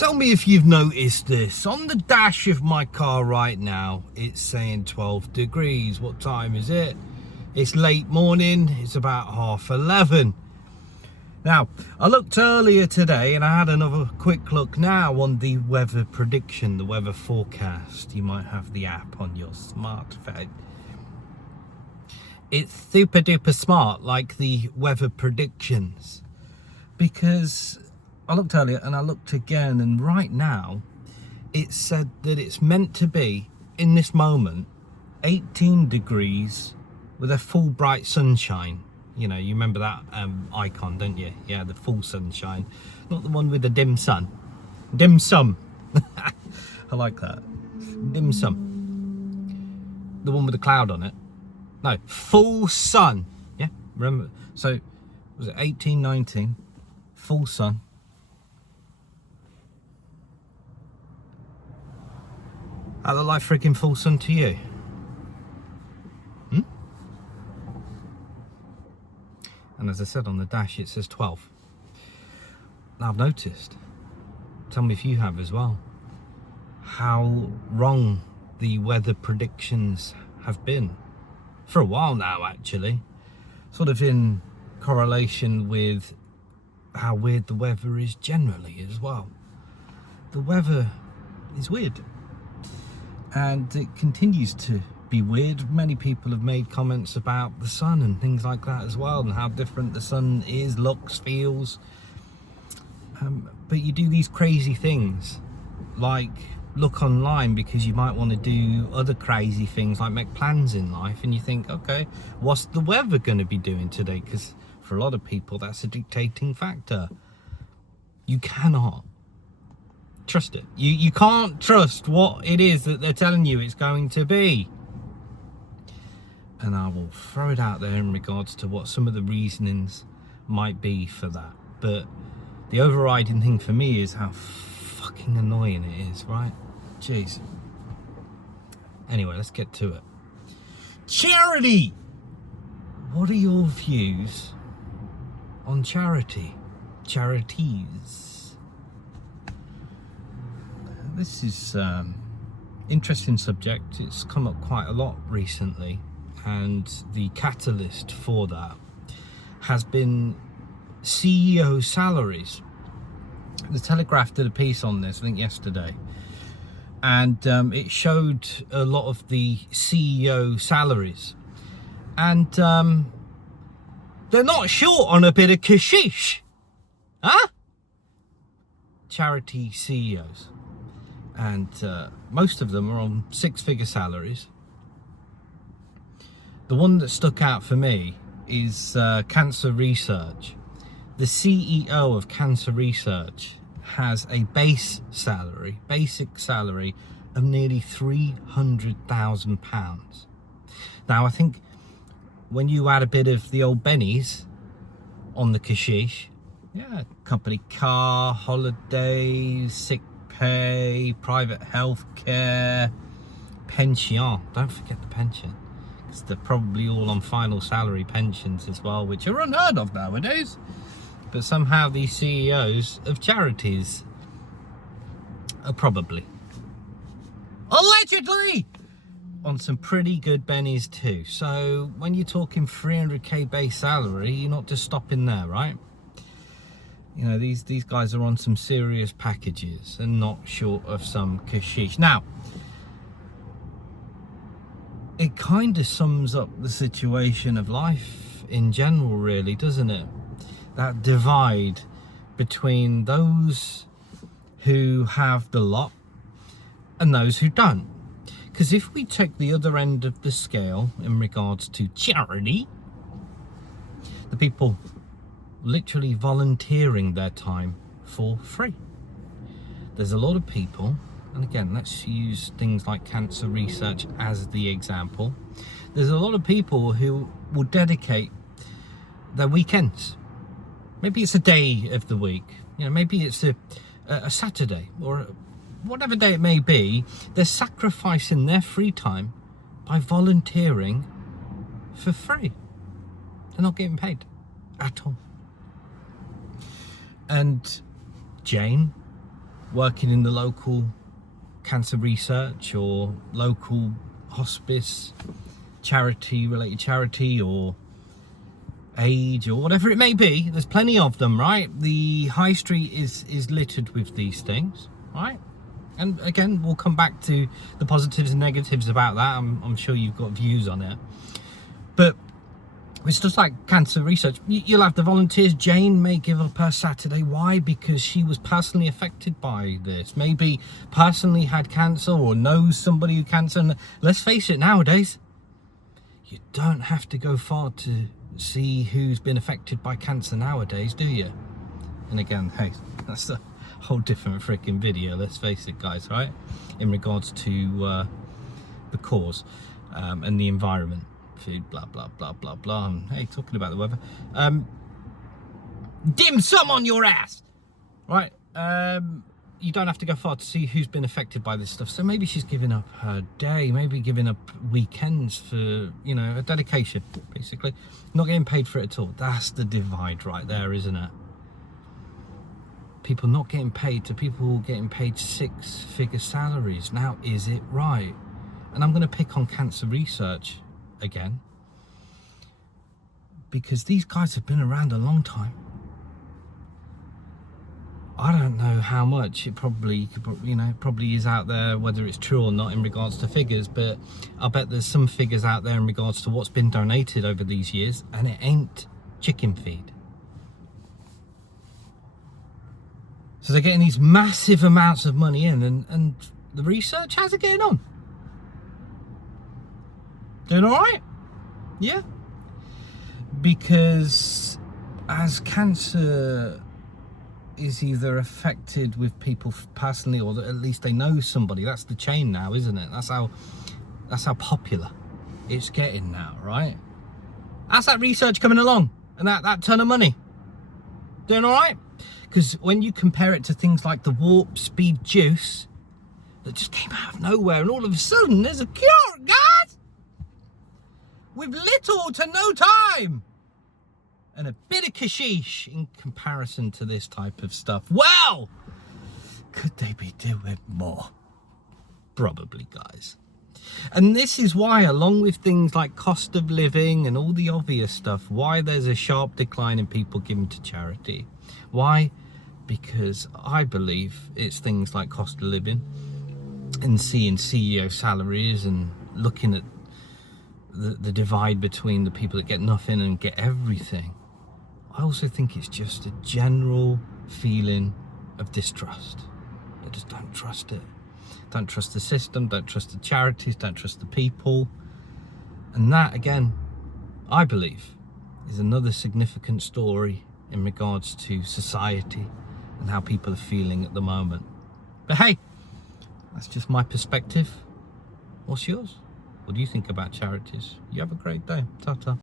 Tell me if you've noticed this. On the dash of my car right now, it's saying 12 degrees. What time is it? It's late morning. It's about 11:30. Now, I looked earlier today and I had another quick look now on the weather prediction, the weather forecast. You might have the app on your smartphone. It's super duper smart, like the weather predictions, because I looked earlier and I looked again, and right now it said that it's meant to be, in this moment, 18 degrees with a full bright sunshine. You know, you remember that icon, don't you? Yeah, the full sunshine, not the one with the dim sun. Dim sum. I like that. Dim sum. The one with the cloud on it. No, full sun. Yeah, remember? So, was it 18, 19? Full sun. That look like freaking full sun to you? And as I said on the dash, it says 12. Now I've noticed, tell me if you have as well, how wrong the weather predictions have been. For a while now, actually. Sort of in correlation with how weird the weather is generally as well. The weather is weird. And it continues to be weird. Many people have made comments about the sun and things like that as well, and how different the sun is, looks, feels. But you do these crazy things, like look online because you might want to do other crazy things, like make plans in life, and you think, okay, what's the weather going to be doing today? Because for a lot of people, that's a dictating factor. You cannot trust it. You can't trust what it is that they're telling you it's going to be. And I will throw it out there in regards to what some of the reasonings might be for that. But the overriding thing for me is how fucking annoying it is, right? Jeez. Anyway, let's get to it. Charity! What are your views on charity? Charities? This is interesting subject. It's come up quite a lot recently, and the catalyst for that has been CEO salaries. The Telegraph did a piece on this, I think yesterday, and it showed a lot of the CEO salaries, and they're not short on a bit of kashish, huh? Charity CEOs. And most of them are on six-figure salaries. The one that stuck out for me is Cancer Research. The CEO of Cancer Research has a basic salary of nearly £300,000. Now, I think when you add a bit of the old bennies on the kashish, yeah, company car, holidays, sick pay, private health care, pension. Don't forget the pension, because they're probably all on final salary pensions as well, which are unheard of nowadays. But somehow these CEOs of charities are probably, allegedly, on some pretty good bennies too. So when you're talking 300k base salary, you're not just stopping there, right? You know, these guys are on some serious packages and not short of some kashish. Now, it kind of sums up the situation of life in general, really, doesn't it? That divide between those who have the lot and those who don't. Because if we take the other end of the scale in regards to charity, the people literally volunteering their time for free. There's a lot of people, and again, let's use things like Cancer Research as the example. There's a lot of people who will dedicate their weekends. Maybe it's a day of the week, you know, maybe it's a Saturday or whatever day it may be. They're sacrificing their free time by volunteering for free. They're not getting paid at all. And Jane, working in the local cancer research or local hospice related charity or age or whatever it may be. There's plenty of them, right? The high street is littered with these things, right? And again, we'll come back to the positives and negatives about that. I'm sure you've got views on it, but it's just like cancer research. You'll have the volunteers. Jane may give up her Saturday. Why? Because she was personally affected by this. Maybe personally had cancer or knows somebody with cancer. And let's face it, nowadays, you don't have to go far to see who's been affected by cancer nowadays, do you? And again, hey, that's a whole different freaking video, let's face it, guys, right? In regards to the cause and the environment, food, blah, blah, blah, blah, blah. And hey, talking about the weather, dim sum on your ass, right? You don't have to go far to see who's been affected by this stuff. So maybe she's giving up her day, maybe giving up weekends for, you know, a dedication, basically. Not getting paid for it at all. That's the divide right there, isn't it? People not getting paid to people getting paid 6-figure salaries. Now, is it right? And I'm going to pick on cancer research again, because these guys have been around a long time. I don't know how much it probably is out there, whether it's true or not in regards to figures, but I bet there's some figures out there in regards to what's been donated over these years, and it ain't chicken feed. So they're getting these massive amounts of money in, and the research, how's it getting on? Doing all right? Yeah. Because as cancer is either affected with people personally, or at least they know somebody. That's the chain now, isn't it? That's how popular it's getting now, right? How's that research coming along? And that ton of money? Doing all right? Because when you compare it to things like the warp speed juice that just came out of nowhere, and all of a sudden there's a cure, guys, with little to no time and a bit of kashish in comparison to this type of stuff. Well, could they be doing more? Probably, guys. And this is why, along with things like cost of living and all the obvious stuff, why there's a sharp decline in people giving to charity. Why? Because I believe it's things like cost of living and seeing CEO salaries and looking at the divide between the people that get nothing and get everything. I also think it's just a general feeling of distrust. They just don't trust it. Don't trust the system, don't trust the charities, don't trust the people. And that, again, I believe, is another significant story in regards to society and how people are feeling at the moment. But hey, that's just my perspective. What's yours? What do you think about charities? You have a great day. Ta-ta.